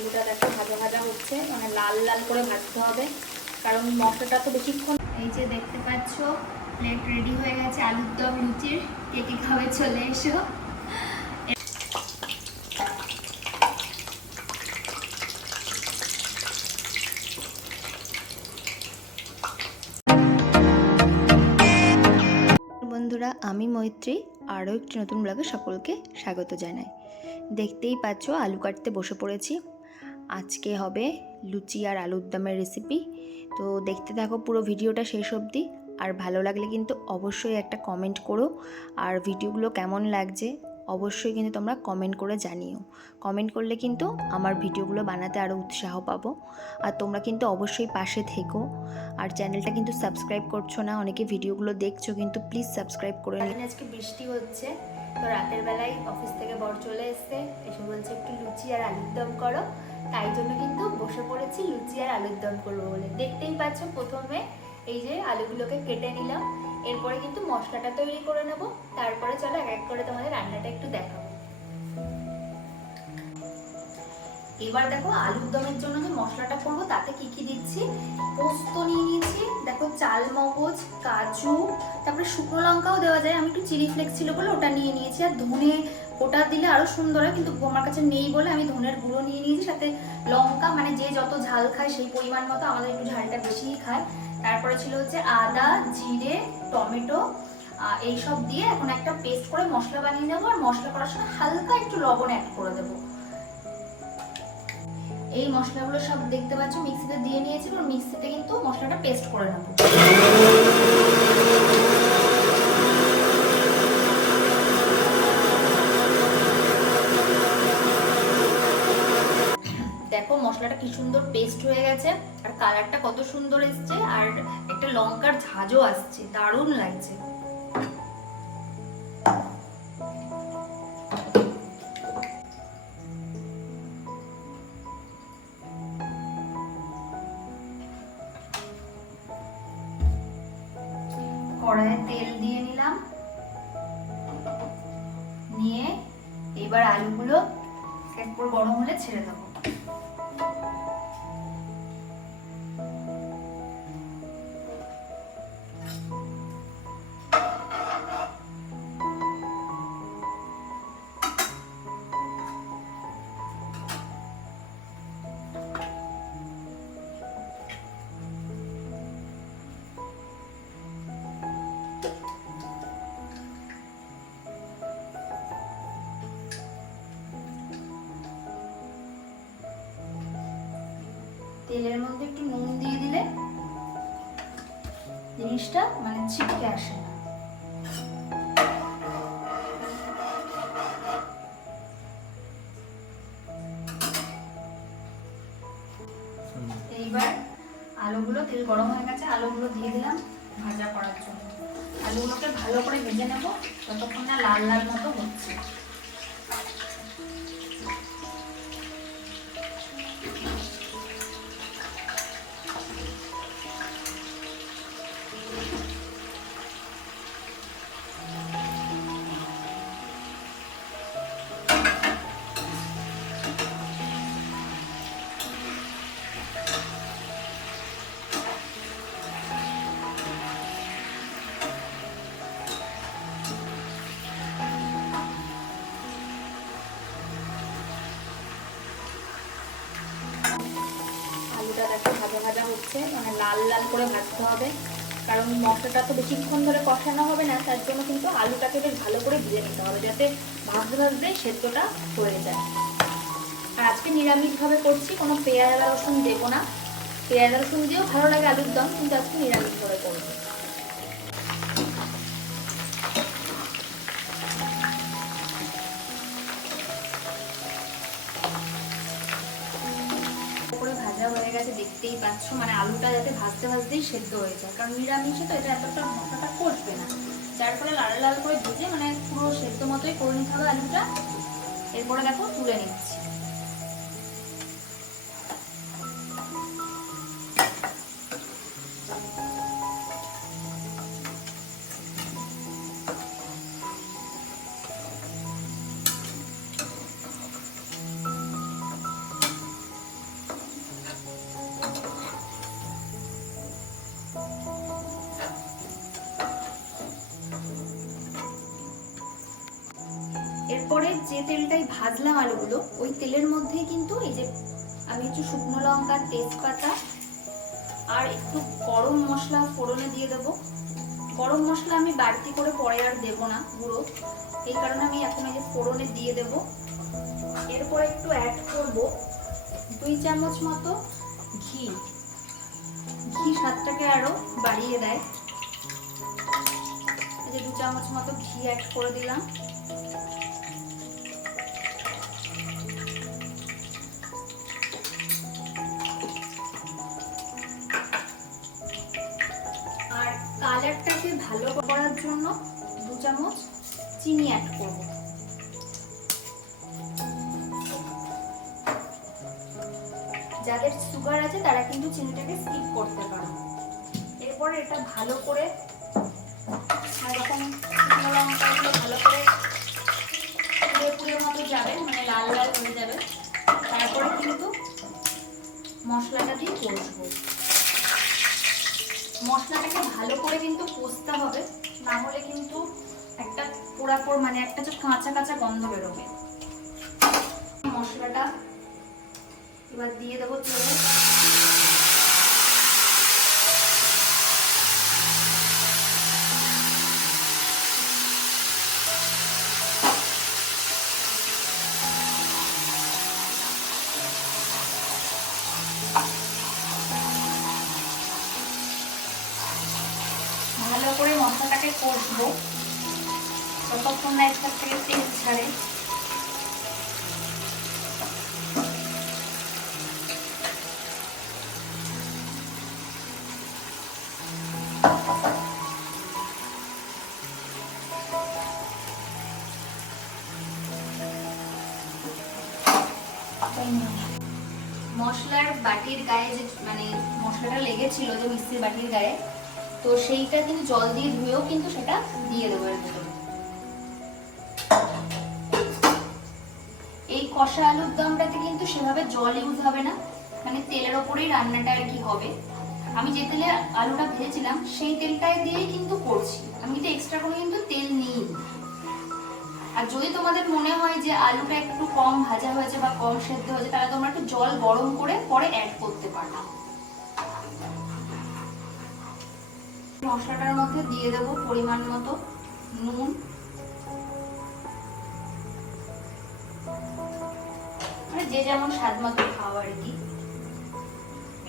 আলুটা দেখো ভাজা ভাজা হচ্ছে, মানে লাল লাল করে ভাজতে হবে, কারণ মশলাটা তো বেশিক্ষণ। এই যে দেখতে পাচ্ছ প্লেট রেডি হয়ে গেছে আলুর দম লুচির। কে কে খাবে চলে এসো। বন্ধুরা, আমি মৈত্রী, আরও একটি নতুন ব্লগে সকলকে স্বাগত জানাই। দেখতেই পাচ্ছ আলু কাটতে বসে পড়েছি। আজকে হবে লুচি আর আলুর দমের রেসিপি। তো দেখতে থাকো পুরো ভিডিওটা শেষ অবধি। আর ভালো লাগলে কিন্তু অবশ্যই একটা কমেন্ট করো, আর ভিডিওগুলো কেমন লাগছে অবশ্যই কিন্তু তোমরা কমেন্ট করে জানিও। কমেন্ট করলে কিন্তু আমার ভিডিওগুলো বানাতে আরও উৎসাহ পাবো। আর তোমরা কিন্তু অবশ্যই পাশে থেকো। আর চ্যানেলটা কিন্তু সাবস্ক্রাইব করছো না, অনেকে ভিডিওগুলো দেখছো কিন্তু প্লিজ সাবস্ক্রাইব করে নিন। আজকে বৃষ্টি হচ্ছে, তো রাতের বেলায় অফিস থেকে বর চলে এসছে, এসে বলছে একটু লুচি আর আলুর দম করো। তাই জন্য কিন্তু বসে পড়েছি লুচি আর আলুর দম করবো বলে। দেখতেই পাচ্ছ প্রথমে এই যে আলুগুলোকে কেটে নিলাম, এরপরে কিন্তু মশলাটা তৈরি করে নেব। তারপরে চলো এক এক করে তোমাদের রান্নাটা একটু দেখাবো। এবার দেখো আলুর দমের জন্য যে মশলাটা করবো তাতে কি কি দিচ্ছি। পোস্ত নিয়ে নিয়েছি, দেখো চাল মগজ, কাজু, তারপরে শুকনো লঙ্কাও দেওয়া যায়, আমি একটু চিলি ফ্লেক্স ছিল বলে ওটা নিয়ে নিয়েছি। আর ধনে ওটা দিলে আরো সুন্দর হয়, কিন্তু আমার কাছে নেই বলে আমি ধনের গুঁড়ো নিয়ে নিয়েছি। সাথে লঙ্কা, মানে যে যত ঝাল খায় সেই পরিমাণ মতো, আমাদের একটু ঝালটা বেশিই খায়। তারপরে ছিল হচ্ছে আদা, জিরে, টমেটো, এইসব দিয়ে এখন একটা পেস্ট করে মশলা বানিয়ে নেবো। আর মশলা করার সময় হালকা একটু লবণ অ্যাড করে দেবো। এই মশলাগুলো সব দেখতে পাচ্ছ মিক্সিতে দিয়ে নিয়েছি, আর মিক্সিতে কিন্তু মশলাটা পেস্ট করে নেব। দেখো মশলাটা কি সুন্দর পেস্ট হয়ে গেছে, আর কালারটা কত সুন্দর এসছে, আর একটা লঙ্কার ঝাঁঝও আসছে, দারুণ লাগছে। কড়াইয়ে তেল দিয়ে নিলাম, নিয়ে এবার আলুগুলো একবার গরম হলে ছেড়ে দেবো। তেলের মধ্যে একটু নুন দিয়ে দিলে জিনিসটা মানে ছিটকে আসে না। এইবার আলুগুলো, তেল গরম হয়ে গেছে, আলুগুলো দিয়ে দিলাম ভাজা করার জন্য। আলুগুলোকে ভালো করে ভেজে নেব যতক্ষণ না লাল লাল মতো হচ্ছে। আলুটা দেখো ভাজা ভাজা হচ্ছে, মানে লাল লাল করে ভাজতে হবে, কারণ মশলাটা তো বেশিক্ষণ ধরে কষানো হবে না, তার জন্য কিন্তু আলুটাকে বেশ ভালো করে ভেজে নিতে হবে, যাতে ভাজতে ভাজতে সেদ্ধটা হয়ে যায়। আর আজকে নিরামিষভাবে করছি, কোনো পেঁয়াজ রসুন দেবো না। পেঁয়াজ রসুন দিয়েও ভালো লাগে আলুর দম, কিন্তু আজকে নিরামিষভাবে করবো। ভাজা হয়ে গেছে দেখতেই পাচ্ছ, মানে আলুটা যাতে ভাজতে ভাজতেই সেদ্ধ হয়ে যায়, কারণ নিরামিষে তো এটা এতটা মশলাটা কষবে না, যার ফলে লাল লাল করে ভেজে মানে পুরো সেদ্ধ মতোই করে নিতে হবে আলুটা। এরপরে দেখো তুলে নিচ্ছি। এরপরে যে তেলটাই ভাজলাম আলুগুলো, ওই তেলের মধ্যে কিন্তু এই যে আমি একটু শুকনো লঙ্কা, তেজপাতা আর একটু গরম মশলা ফোড়নে দিয়ে দেবো। গরম মশলা আমি বাড়তি করে পরে আর দেবো না গুঁড়ো, এই কারণে আমি এখন এই যে ফোড়নে দিয়ে দেবো। এরপর একটু অ্যাড করব 2 চামচ মতো ঘি। ঘি স্বাদটাকে আরো বাড়িয়ে দেয়। এই যে 2 চামচ মতো ঘি অ্যাড করে দিলাম। আর কালারটাকে ভালো করার জন্য 2 চামচ চিনি অ্যাড করব। যাদের সুগার আছে তারা কিন্তু চিনিটাকে স্কিপ করতে পারে। এরপর এটা ভালো করে এরকম শুকনো লঙ্কাগুলো ভালো করে পুড়ে মতো যাবে, মানে লাল লাল হয়ে যাবে। তারপরে কিন্তু মশলাটা দিয়ে কষবো। মশলাটাকে ভালো করে কিন্তু কষতে হবে, না হলে কিন্তু একটা পোড়াপোড় মানে একটা যে কাঁচা কাঁচা গন্ধ বেরোবে। মশলাটা এবার দিয়ে দেবো তেলে। ভালো করে মশলাটাকে কষবো ততক্ষণ না একটা থেকে তেল ছাড়ে। মশলার বাটির গায়ে যে মানে মশলাটা লেগেছিল যে মিক্সির বাটির গায়ে, তো সেইটা কিন্তু জল দিয়ে ধুয়েও কিন্তু সেটা দিয়ে দেবো এর ভিতরে। এই কষা আলুর দমটাতে কিন্তু সেভাবে জল ইউজ হবে না, মানে তেলের ওপরেই রান্নাটা আর কি হবে। আমি যে তেলে আলুটা ভেজেছিলাম সেই তেলটাই দিয়েই কিন্তু করছি, আমি কিন্তু এক্সট্রা করে কিন্তু তেল নিই। আর যদি তোমাদের মনে হয় যে আলুটা একটু কম ভাজা হয়েছে বা কম সেদ্ধ হয়েছে, তাহলে তোমরা একটু জল গরম করে পরে অ্যাড করতে পারো। মশলাটার মধ্যে দিয়ে দেবো পরিমাণ মতো নুন, মানে যে যেমন স্বাদ মতো খাও আর কি।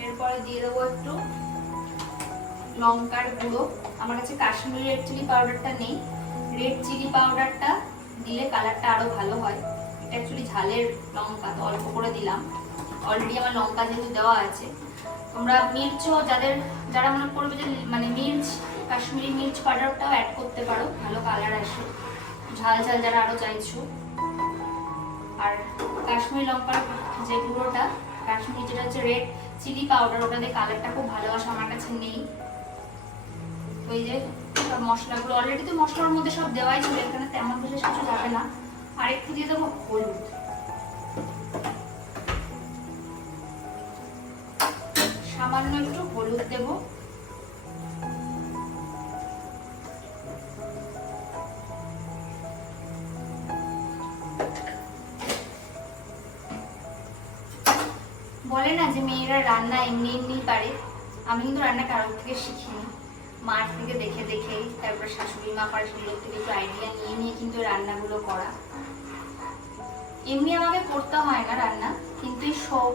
এরপরে দিয়ে দেবো একটু লঙ্কার গুঁড়ো। আমার কাছে কাশ্মীরি রেড চিলি পাউডারটা নেই, রেড চিলি পাউডারটা দিলে কালারটা আরো ভালো হয়। এটা অ্যাকচুয়ালি ঝালের লঙ্কা, তো অল্প করে দিলাম, অলরেডি আমার লঙ্কা যেহেতু দেওয়া আছে। তোমরা মির্চও যারা মনে করবে যে মানে মির্চ, কাশ্মীরি মির্চ পাউডারটাও অ্যাড করতে পারো, ভালো কালার আসে, ঝাল ঝাল যারা আরো চাইছো। আর কাশ্মীরি লঙ্কার যে গুঁড়োটা, কাশ্মীরি যেটা হচ্ছে রেড চিলি পাউডার, ওটা দিয়ে কালারটা খুব ভালো আসে, আমার কাছে নেই। ওই যে সব মশলাগুলো অলরেডি তো মশলার মধ্যে সব দেওয়াই ছিল, এখানে তেমন বিশেষ কিছু যাবে না। আর একটু দিয়ে দেবো হলুদ, সামান্য একটু হলুদ দেবো। বলে না যে মেয়েরা রান্না এমনি এমনি পারে, আমি কিন্তু রান্না কারোর থেকে শিখিনি, মার থেকে দেখে দেখেই, তারপর শাশুড়ি মা পারে সেগুলোর থেকে একটু আইডিয়া নিয়ে নিয়ে কিন্তু রান্নাগুলো করা। এমনি আমাকে করতে হয় না রান্না, কিন্তু এই শখ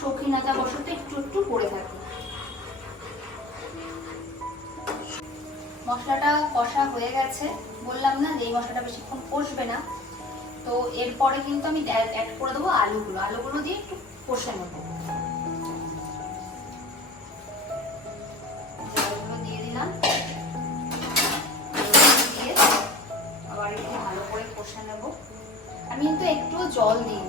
শৌখিনতা বশত একটু একটু করে থাকি। মশলাটা কষা হয়ে গেছে, বললাম না যে এই মশলাটা বেশিক্ষণ কষবে না। তো এরপরে কিন্তু আমি অ্যাড করে দেবো আলুগুলো দিয়ে একটু কষে নেবো। আলুগুলো দিয়ে দিলাম, দিয়ে আবার একটু ভালো করে কষে নেবো। আমি কিন্তু একটু জল দিই।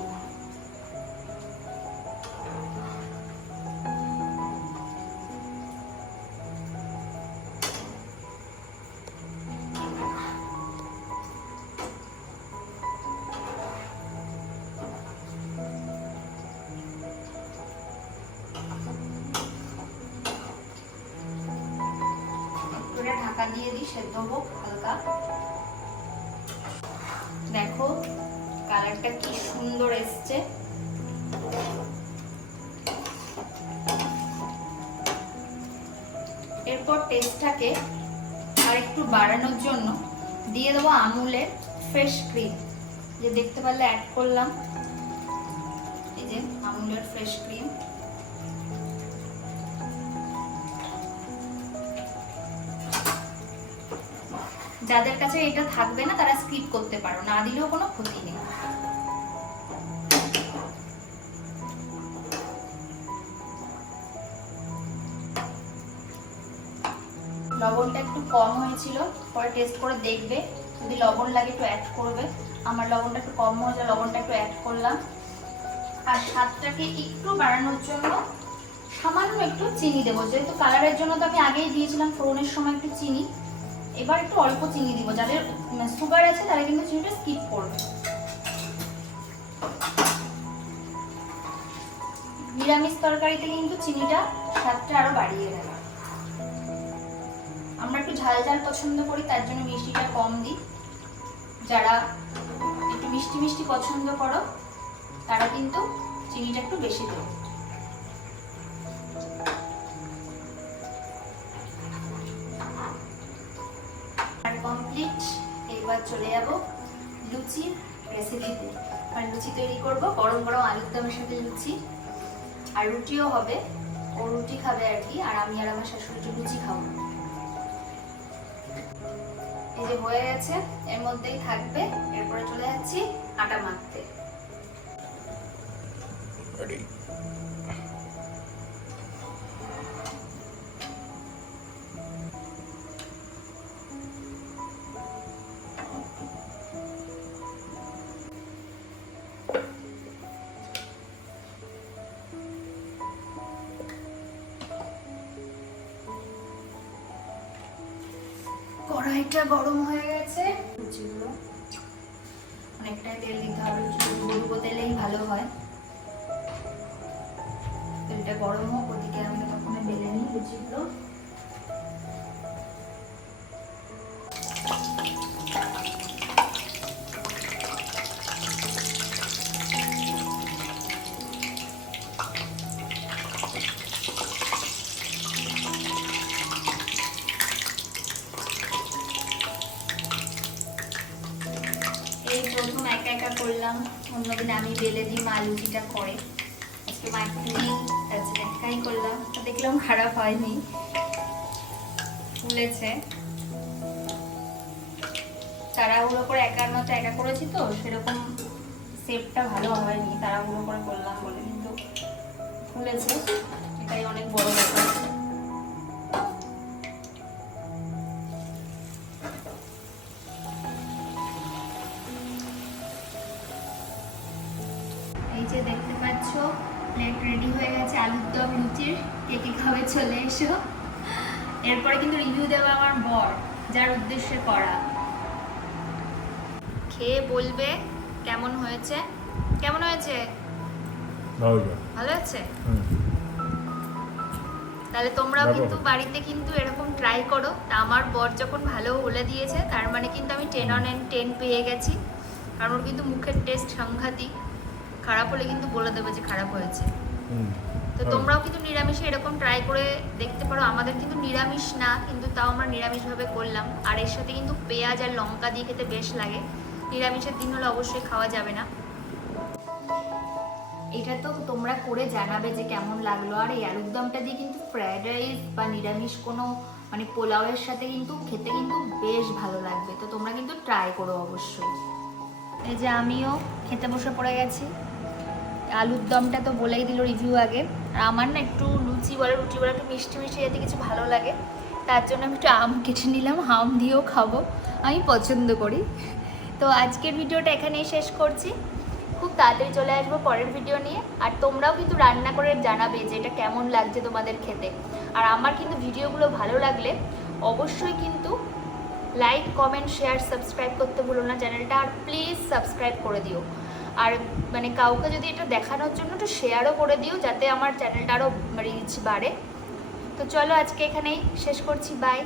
ঢাকা দিয়ে দিই, সেদ্ধ হোক হালকা। দেখো কালারটা কি সুন্দর এসছে। এরপর টেস্টটাকে আর একটু বাড়ানোর জন্য দিয়ে দেবো আমুলের ফ্রেশ ক্রিম, যে দেখতে পারলে অ্যাড করলাম। এই যে আমুলের ফ্রেশ ক্রিম। যাদের কাছে এটা থাকবে না তারা স্কিপ করতে পারো, না দিলেও কোনো ক্ষতি নেই। লবণটা একটু কম হয়েছিল, পরে টেস্ট করে দেখবে, যদি লবণ লাগে একটু অ্যাড করবে। আমার লবণটা একটু কম হয়েছে, লবণটা একটু অ্যাড করলাম। আর স্বাদটাকে একটু বাড়ানোর জন্য সামান্য একটু চিনি দেবো, যেহেতু কালারের জন্য তো আমি আগেই দিয়েছিলাম ফোড়নের সময় একটু চিনি। এবার একটু অল্প চিনি দিব, যাদের সুগার আছে তারা কিন্তু চিনিটা স্কিপ করবে। নিরামিষ তরকারিতে কিন্তু চিনিটা স্বাদটা আরো বাড়িয়ে দেয়। আমরা একটু ঝাল ঝাল পছন্দ করি, তার জন্য মিষ্টিটা কম দিই। যারা একটু মিষ্টি মিষ্টি পছন্দ করো তারা কিন্তু চিনিটা একটু বেশি দেবে। আর কমপ্লিট। এবার চলে যাব লুচির রেসিপিতে। আর লুচি তৈরি করব গরম গরম আলুর দমের সাথে লুচি, আর রুটিও হবে। ও রুটি খাবে আর কি, আর আমি আর আমার শাশুড়ি লুচি খাবো। এই যে হয়ে গেছে, এর মধ্যেই থাকবে। এরপরে চলে যাচ্ছি আটা মাখতে। কড়াইটা গরম হয়ে গেছে। লুচিগুলো অনেকটাই তেল দিতে হবে, ডুবো তেলেই ভালো হয়। তেলটা গরম হোক, ওদিকে আমি তখন বেলে নিই লুচিগুলো। এই প্রথম একা একা করলাম, অন্যদিন আমি বেলে দিই, মা লুচিটা করে। আজকে মা একটু নেই, আজকে একাই করলাম। তো দেখলাম খারাপ হয়নি, ফুলেছে। তাড়াহুড়ো করে একার মতো একা করেছি তো সেরকম শেপটা ভালো হয়নি, তাড়াহুড়ো করে করলাম বলে, কিন্তু ফুলেছে, এটাই অনেক বড় ব্যাপার। এই যে দেখতে পাচ্ছ প্লেট রেডি হয়ে গেছে আলুর দম লুচির। কে কে খাবে চলে এসো। এরপরে কিন্তু রিভিউ দেবে আমার বর, যার উদ্দেশ্যে করা। খেয়ে বলবে কেমন হয়েছে। কেমন হয়েছে? ভালো আছে। তাহলে তোমরাও কিন্তু বাড়িতে কিন্তু এরকম ট্রাই করো। তা আমার বর যখন ভালো বলে দিয়েছে, তার মানে কিন্তু আমি 10 on 10 পেয়ে গেছি। কারণ ওর কিন্তু মুখের টেস্ট সাংঘাতিক। খারাপ হলে কিন্তু বলে দেবে যে খারাপ হয়েছে। তো তোমরাও কিন্তু নিরামিষে এরকম ট্রাই করে দেখতে পারো। আমাদের কিন্তু নিরামিষ না, কিন্তু তাও আমরা নিরামিষভাবে করলাম। আর এর সাথে কিন্তু পেঁয়াজ আর লঙ্কা দিয়ে খেতে বেশ লাগে। নিরামিষের দিন হলে অবশ্যই খাওয়া যাবে না। এটা তো তোমরা করে জানাবে যে কেমন লাগলো। আর এই আলুর দমটা দিয়ে কিন্তু ফ্রাইড রাইস বা নিরামিষ কোনো মানে পোলাওয়ের সাথে কিন্তু খেতে কিন্তু বেশ ভালো লাগবে। তো তোমরা কিন্তু ট্রাই করো অবশ্যই। এই যে আমিও খেতে বসে পড়ে গেছি। আলুর দমটা তো বলেই দিল রিভিউ আগে। আর আমার না একটু রুটি বলে একটু মিষ্টি মিষ্টি যাতে কিছু ভালো লাগে, তার জন্য আমি একটু আম কেটে নিলাম। আম দিয়েও খাবো, আমি পছন্দ করি। তো আজকের ভিডিওটা এখানেই শেষ করছি। খুব তাড়াতাড়ি চলে আসবো পরের ভিডিও নিয়ে। আর তোমরাও কিন্তু রান্না করে জানাবে যে এটা কেমন লাগছে তোমাদের খেতে। আর আমার কিন্তু ভিডিওগুলো ভালো লাগলে অবশ্যই কিন্তু লাইক, কমেন্ট, শেয়ার, সাবস্ক্রাইব করতে ভুলো না চ্যানেলটা। আর প্লিজ সাবস্ক্রাইব করে দিও। আর মানে কাউকে যদি এটা দেখানোর জন্য একটু শেয়ারও করে দিও, যাতে আমার চ্যানেলটা আরও রিচ বাড়ে। তো চলো আজকে এখানেই শেষ করছি, বাই।